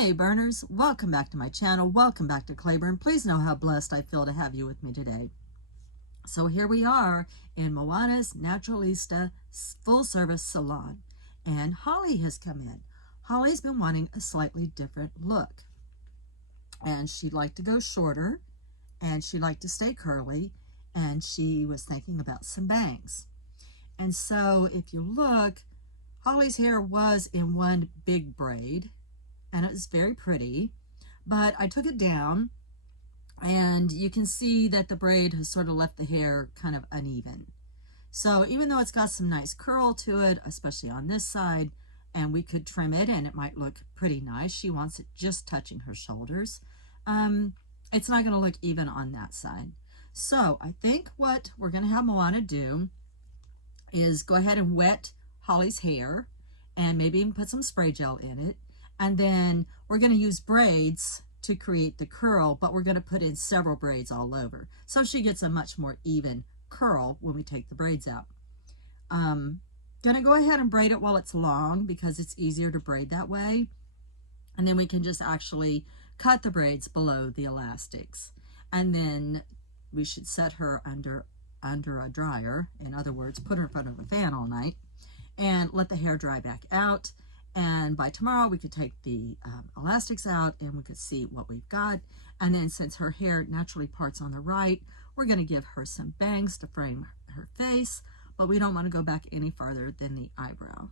Hey Burners, welcome back to my channel. Welcome back to Claiborne. Please know how blessed I feel to have you with me today. So here we are in Moana's Naturalista full service salon, and Holly has come in. Holly's been wanting a slightly different look, and she'd like to go shorter, and she'd like to stay curly, and she was thinking about some bangs. And so if you look, Holly's hair was in one big braid, and it was very pretty, but I took it down and you can see that the braid has sort of left the hair kind of uneven. So even though it's got some nice curl to it, especially on this side, and we could trim it and it might look pretty nice, she wants it just touching her shoulders. It's not going to look even on that side. So I think what we're going to have Moana do is go ahead and wet Holly's hair and maybe even put some spray gel in it. And then we're going to use braids to create the curl, but we're going to put in several braids all over. So she gets a much more even curl when we take the braids out. Going to go ahead and braid it while it's long because it's easier to braid that way. And then we can just actually cut the braids below the elastics. And then we should set her under a dryer. In other words, put her in front of a fan all night and let the hair dry back out. And by tomorrow we could take the elastics out and we could see what we've got. And then since her hair naturally parts on the right, we're going to give her some bangs to frame her face, but we don't want to go back any farther than the eyebrow.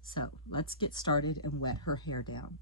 So let's get started and wet her hair down.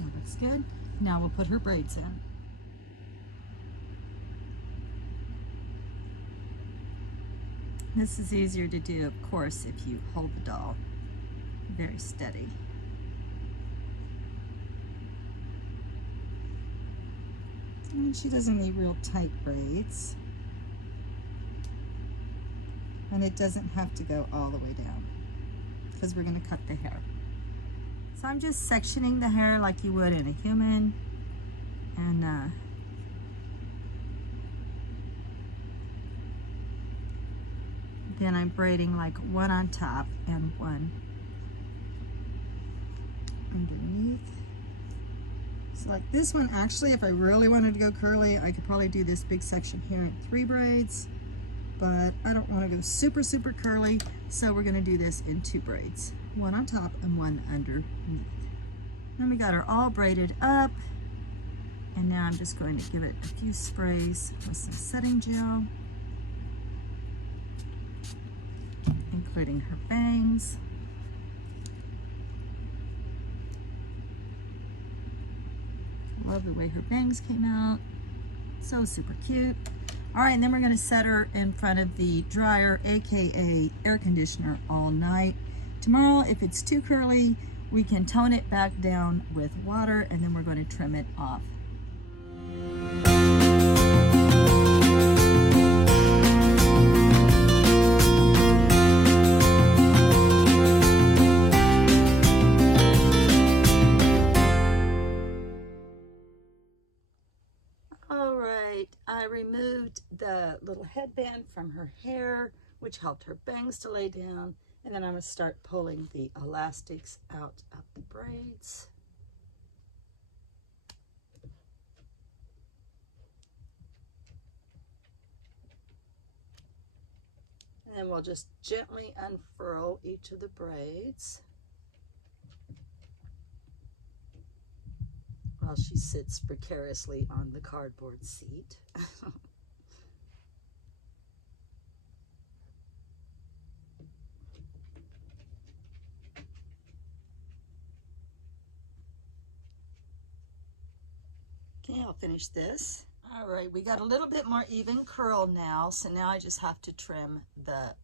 That looks good. Now we'll put her braids in. This is easier to do, of course, if you hold the doll very steady. And she doesn't need real tight braids. And it doesn't have to go all the way down because we're going to cut the hair. So I'm just sectioning the hair like you would in a human, and then I'm braiding like one on top and one underneath. So like this one, actually, if I really wanted to go curly, I could probably do this big section here in 3 braids, but I don't want to go super, super curly, so we're going to do this in 2 braids. One on top and one underneath. Then we got her all braided up, and now I'm just going to give it a few sprays with some setting gel, including her bangs. Love the way her bangs came out. So super cute. All right, and then we're going to set her in front of the dryer, aka air conditioner, all night. Tomorrow, if it's too curly, we can tone it back down with water, and then we're going to trim it off. All right, I removed the little headband from her hair, which helped her bangs to lay down. And then I'm going to start pulling the elastics out of the braids. then we'll just gently unfurl each of the braids while she sits precariously on the cardboard seat. Okay, I'll finish this. All right, we got a little bit more even curl now, so now I just have to trim the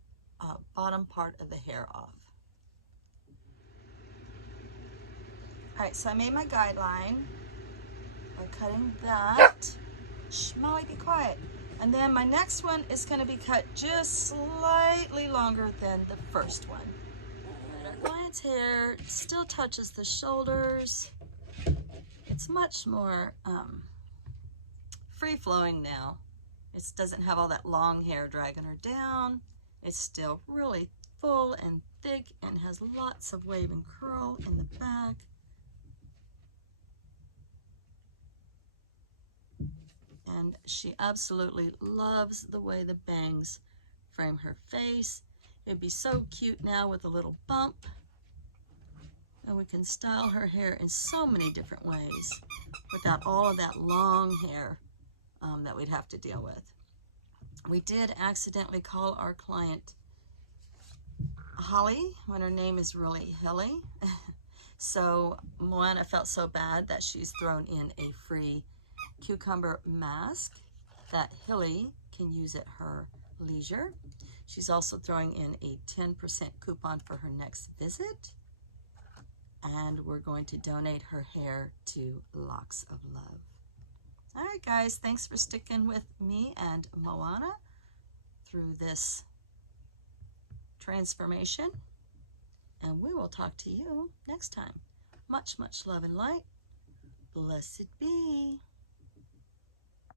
bottom part of the hair off. All right, so I made my guideline by cutting that. Shh, Molly, be quiet. And then my next one is going to be cut just slightly longer than the first one. And our client's hair still touches the shoulders. It's much more free-flowing now. It doesn't have all that long hair dragging her down. It's still really full and thick and has lots of wave and curl in the back. And she absolutely loves the way the bangs frame her face. It'd be so cute now with a little bump. And we can style her hair in so many different ways without all of that long hair that we'd have to deal with. We did accidentally call our client Holly when her name is really Hillie. So Moana felt so bad that she's thrown in a free cucumber mask that Hillie can use at her leisure. She's also throwing in a 10% coupon for her next visit. And we're going to donate her hair to Locks of Love. All right, guys, thanks for sticking with me and Moana through this transformation. And we will talk to you next time. Much, much love and light. Blessed be.